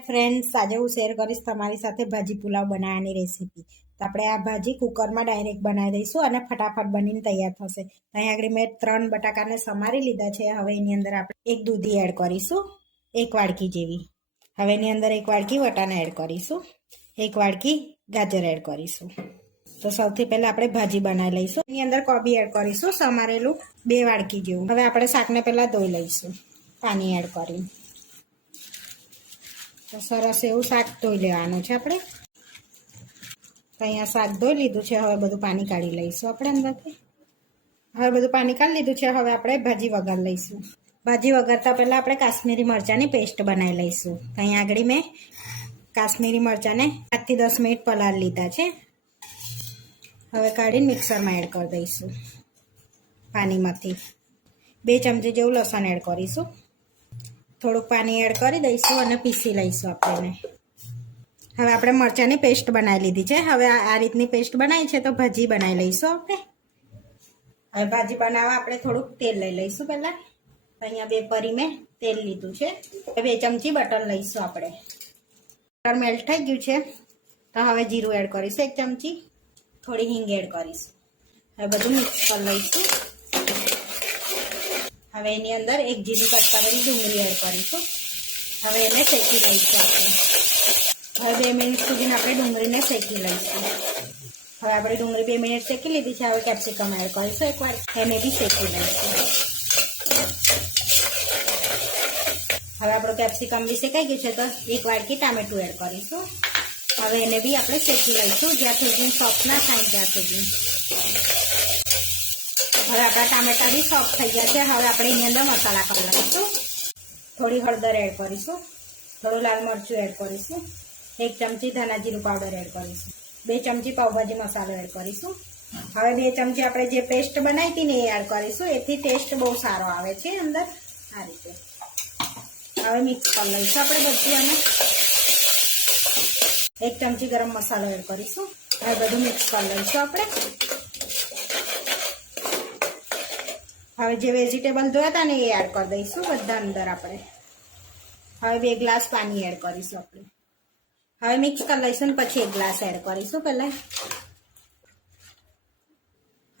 Friends, આજે હું share કરીશ તમારી સાથે ભાજી પુલાવ બનાવવાની રેસીપી. તો આપણે આ ભાજી કુકરમાં ડાયરેક્ટ બનાવી દઈશું અને ફટાફટ બનીને તૈયાર થશે. અહીં આગળ મેં 3 બટાકાને સમારી લીધા છે. હવે એની અંદર આપણે એક દૂધી એડ કરીશું, 1 વાડકી જેવી. હવે એની અંદર 1 વાડકી વટાણા એડ કરીશું, 1 વાડકી ગાજર એડ કરીશું. તો સૌથી પહેલા આપણે ભાજી બનાવી લઈશું. એની અંદર કોબી એડ કરીશું, સમારેલું 2 વાડકી જેવું. હવે આપણે શાકને પહેલા ધોઈ લઈશું પાણી એડ કરીને. તો સરસ એવું શાક ધોઈ લેવાનું છે આપણે. તો અહીંયા શાક ધોઈ લીધું છે. હવે બધું પાણી કાઢી લઈશું આપણે અંદરથી. હવે બધું પાણી કાઢી લીધું છે. હવે આપણે ભાજી વઘાર લઈશું. ભાજી વઘારતા પહેલાં આપણે કાશ્મીરી મરચાંની પેસ્ટ બનાવી લઈશું. તો અહીંયા આગળ મેં કાશ્મીરી મરચાંને 5 થી 10 મિનિટ પલાળી લીધા છે. હવે કાઢીને મિક્સરમાં એડ કરી દઈશું પાણીમાંથી. 2 ચમચી જેવું લસણ એડ કરીશું. થોડુંક પાણી એડ કરી દઈશું અને પીસી લઈશું આપણે. હવે આપણે મરચાંની પેસ્ટ બનાવી લીધી છે. હવે આ રીતની પેસ્ટ બનાવી છે તો ભાજી બનાવી લઈશું આપણે. હવે ભાજી બનાવવા આપણે થોડુંક તેલ લઈ લઈશું પહેલાં. અહીંયા 2 પરી મેં તેલ લીધું છે. 2 ચમચી બટર લઈશું આપણે. બટર મેલ્ટ થઈ ગયું છે તો હવે જીરું એડ કરીશું 1 ચમચી. થોડી હિંગ એડ કરીશું. હવે બધું મિક્સ કરી લઈશું. હવે એની અંદર 1 ઝીણી કટ કરેલી ડુંગળી એડ કરીશું. હવે એને શેકી લઈશું આપણે. હવે 2 મિનિટ સુધી આપણે ડુંગળીને શેકી લઈશું. હવે આપણે ડુંગળી 2 મિનિટ શેકી લીધી છે. હવે કેપ્સિકમ એડ કરીશું એકવાર, એને બી શેકી લઈશું. હવે આપણું કેપ્સિકમ બી શેકાઈ ગયું છે તો 1 વાડકી ટામેટું એડ કરીશું. હવે એને બી આપણે શેકી લઈશું જ્યાં સુધી સોફ્ટ ના થાય ત્યાં સુધી. હવે આપણા ટામેટા બી સોફ્ટ થઈ ગયા છે. હવે આપણે એની અંદર મસાલા કરી લઈશું. થોડી હળદર એડ કરીશું, થોડું લાલ મરચું એડ કરીશું, 1 ચમચી ધાણા જીરું પાવડર એડ કરીશું, 2 ચમચી પાવભાજી મસાલો એડ કરીશું. હવે 2 ચમચી આપણે જે પેસ્ટ બનાવી હતી ને એ એડ કરીશું. એથી ટેસ્ટ બહુ સારો આવે છે અંદર આ રીતે. હવે મિક્સ કરી લઈશું આપણે બધું અને 1 ચમચી ગરમ મસાલો એડ કરીશું. હવે બધું મિક્સ કરી લઈશું આપણે. હવે જે વેજીટેબલ ધોયા હતા ને એ એડ કરી દઈશું બધા અંદર આપણે. હવે 2 ગ્લાસ પાણી એડ કરીશું આપણે. હવે મિક્સ કરી લઈશું ને પછી 1 ગ્લાસ એડ કરીશું પહેલાં.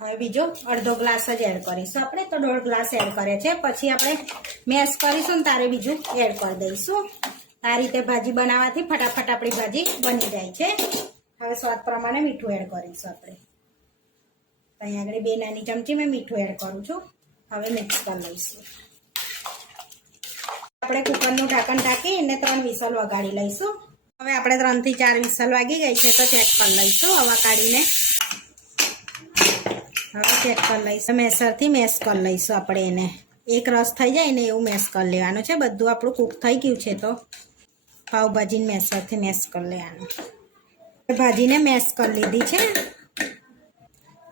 હવે બીજો અડધો ગ્લાસ જ એડ કરીશું આપણે. તો 1.5 ગ્લાસ એડ કરે છે. પછી આપણે મેશ કરીશું ને તારે બીજું એડ કરી દઈશું. આ રીતે ભાજી બનાવવાથી ફટાફટ આપણી ભાજી બની જાય છે. હવે સ્વાદ પ્રમાણે મીઠું એડ કરીશું આપણે. અહીંયા આગળ 2 નાની ચમચી મેં મીઠું એડ કરું છું. હવે મિક્સ કરી લઈશું. આપણે કુકરનું ઢાંકણ ઢાંકી અને 3 વિસલ વગાડી લઈશું. હવે આપણે 3 થી 4 વિસલ વાગી ગઈ છે તો ચેક કરી લઈશું હવા કાઢીને. હવે ચેક કરી લઈશું. મેસરથી મેશ કરી લઈશું આપણે એને. એક રસ થઈ જાય ને એવું મેશ કરી લેવાનું છે. બધું આપણું કૂક થઈ ગયું છે તો પાવભાજીને મેસરથી મેશ કરી લેવાનું. ભાજીને મેશ કરી લીધી છે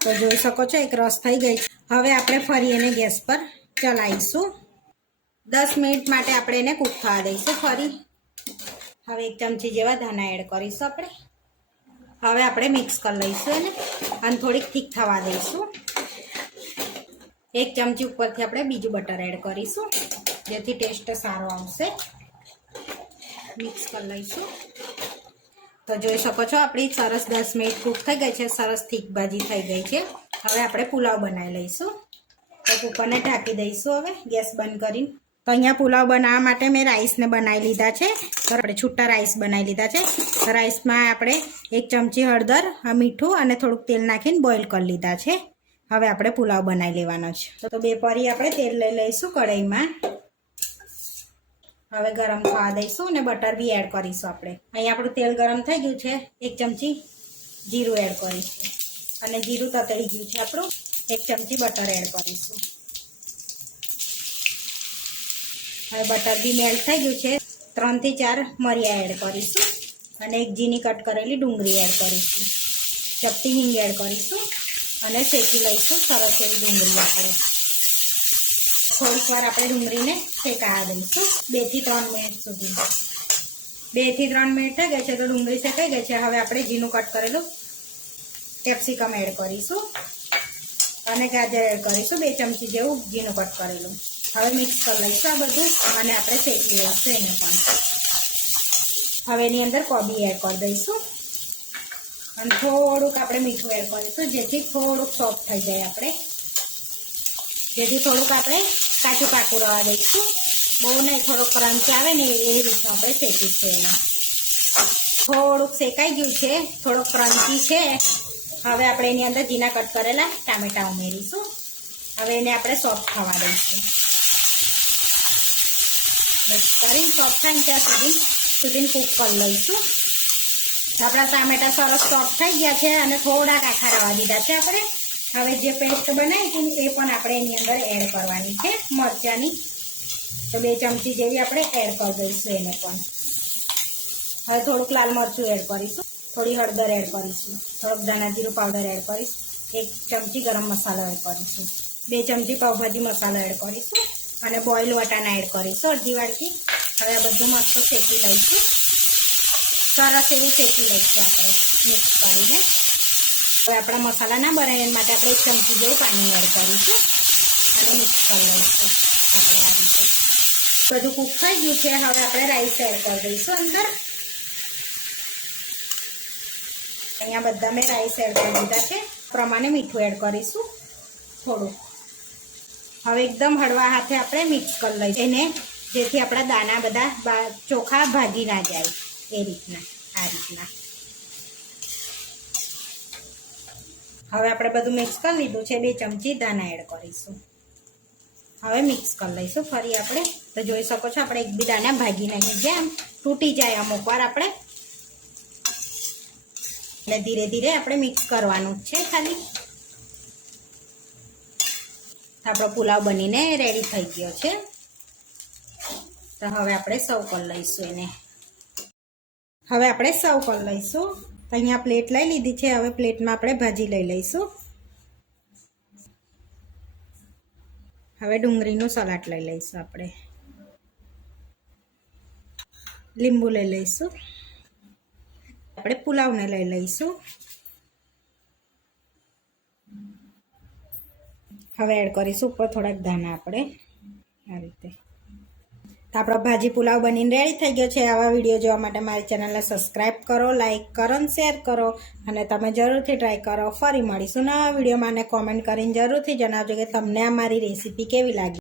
તો જોઈ શકો છો એક રસ થઈ ગઈ છે. હવે આપણે ફરી એને ગેસ પર ચલાવીશું. 10 મિનિટ માટે આપણે એને કૂક થવા દઈશું ફરી. હવે 1 ચમચી જેવા ધાણા એડ કરીશું આપણે. હવે આપણે મિક્સ કરી લઈશું એને અને થોડીક થીક થવા દઈશું. 1 ચમચી ઉપરથી આપણે બીજું બટર એડ કરીશું જેથી ટેસ્ટ સારો આવશે. મિક્સ કરી લઈશું. તો જોઈ શકો છો આપણી સરસ 10 મિનિટ કૂક થઈ ગઈ છે. સરસ થીક ભાજી થઈ ગઈ છે. હવે આપણે પુલાવ બનાવી લઈશું. તો કુકરને ઢાંકી દઈશું હવે ગેસ બંધ કરીને. તો અહીંયા પુલાવ બનાવવા માટે મેં રાઈસને બનાવી લીધા છે. તો આપણે છૂટા રાઈસ બનાવી લીધા છે. તો રાઈસમાં આપણે 1 ચમચી હળદર, મીઠું અને થોડુંક તેલ નાખીને બોઇલ કરી લીધા છે. હવે આપણે પુલાવ બનાવી લેવાનો છે. તો 2 પરી આપણે તેલ લઈ લઈશું કઢાઈમાં. હવે ગરમ થવા દઈશું અને બટર બી એડ કરીશું આપણે. અહીં આપણું તેલ ગરમ થઈ ગયું છે. 1 ચમચી જીરું એડ કરીશું અને જીરું તતળી ગયું છે આપણું. 1 ચમચી બટર એડ કરીશું. હવે બટર બી મેલ્ટ થઈ ગયું છે. 3 થી 4 મરિયા એડ કરીશું અને 1 ઝીણી કટ કરેલી ડુંગળી એડ કરીશું. ચપટી હિંગ એડ કરીશું અને શેકી લઈશું સરસ એવી ડુંગળી આપણે. થોડીક વાર આપણે ડુંગળીને શેકાવા દઈશું 2 થી 3 મિનિટ સુધી. 2 થી 3 મિનિટ થઈ ગઈ છે તો ડુંગળી શેકાઈ ગઈ છે. હવે આપણે ઝીણું કટ કરેલું કેપ્સિકમ એડ કરીશું અને ગાજર એડ કરીશું 2 ચમચી જેવું ઝીણું કટ કરેલું. હવે મિક્સ કરી લઈશું આ બધું અને આપણે શેકી લઈશું એને પણ. હવે એની અંદર કોબી એડ કરી દઈશું અને થોડુંક આપણે મીઠું એડ કરીશું, જેથી થોડુંક સોફ્ટ થઈ જાય આપણે, જેથી થોડુંક આપણે કાચું પાકું રવા દઈશું. બહુ નહીં, થોડોક ક્રંચ આવે ને એ રીતનું આપણે શેકીશું એને. થોડુંક શેકાઈ ગયું છે, થોડોક ક્રંચી છે. હવે આપણે એની અંદર ઝીણા કટ કરેલા ટામેટા ઉમેરીશું. હવે એને આપણે સોફ્ટ થવા દઈશું. મિક્સ કરીને સોફ્ટ થાય ને ત્યાં સુધી કૂક કરી લઈશું. આપણા ટામેટા સરસ સોફ્ટ થઈ ગયા છે અને થોડાક આખા રવા દીધા છે આપણે. હવે જે પેસ્ટ બનાવી હતી એ પણ આપણે એની અંદર એડ કરવાની છે મરચાંની. તો 2 ચમચી જેવી આપણે એડ કરી દઈશું એને પણ. હવે થોડુંક લાલ મરચું એડ કરીશું, થોડી હળદર એડ કરીશું, થોડોક ધાણા જીરું પાવડર એડ કરીશું, 1 ચમચી ગરમ મસાલો એડ કરીશું, 2 ચમચી પાવભાજી મસાલો એડ કરીશું અને બોઇલ વટાણા એડ કરીશું અડધી વાટકી. હવે આ બધું મસ્ત શેકી લઈશું, સરસ એવું શેકી લઈશું આપણે મિક્સ કરીને. હવે આપણા મસાલા ના બને એના માટે આપણે 1 ચમચી જેવું પાણી એડ કરીશું અને મિક્સ કરી લઈશું આપણે આ રીતે. બધું કૂક થઈ ગયું છે. હવે આપણે રાઈસ એડ કરી દઈશું અંદર. અહીંયા બધા મેં રાઈસ એડ કરી દીધા છે. પ્રમાણે મીઠું એડ કરીશું થોડું. હવે એકદમ હળવા હાથે આપણે મિક્સ કરી લઈશું એને, જેથી આપણા દાણા બધા ચોખા ભાગી ના જાય એ રીતના, આ રીતના. હવે આપણે બધું મિક્સ કરી લીધું છે. 2 ચમચી ધાણા એડ કરીશું. હવે મિક્સ કરી લઈશું ફરી આપણે. તો જોઈ શકો છો આપણે એક બી દાણા ભાગી નાખી, જેમ તૂટી જાય અમુક વાર આપણે, એટલે ધીરે ધીરે આપણે મિક્સ કરવાનું જ છે ખાલી. આપણો પુલાવ બનીને રેડી થઈ ગયો છે. તો હવે આપણે સર્વ કરી લઈશું એને. હવે આપણે સર્વ કરી લઈશું. તો અહીંયા પ્લેટ લઈ લીધી છે. હવે પ્લેટમાં આપણે ભાજી લઈ લઈશું. હવે ડુંગળીનું સલાડ લઈ લઈશું આપણે, લીંબુ લઈ લઈશું, આપણે પુલાવને લઈ લઈશું. હવે એડ કરીશું ઉપર થોડાક ધાણા આપણે આ રીતે. તો આપણો ભાજી પુલાવ બનીને રેડી થઈ ગયો છે. આવા વિડીયો જોવા માટે મારી ચેનલને સબસ્ક્રાઈબ કરો, લાઈક કરો અને શેર કરો અને તમે જરૂરથી ટ્રાય કરો. ફરી મળીશું નવા વિડીયોમાં અને કોમેન્ટ કરીને જરૂરથી જણાવજો કે તમને આ મારી રેસીપી કેવી લાગી.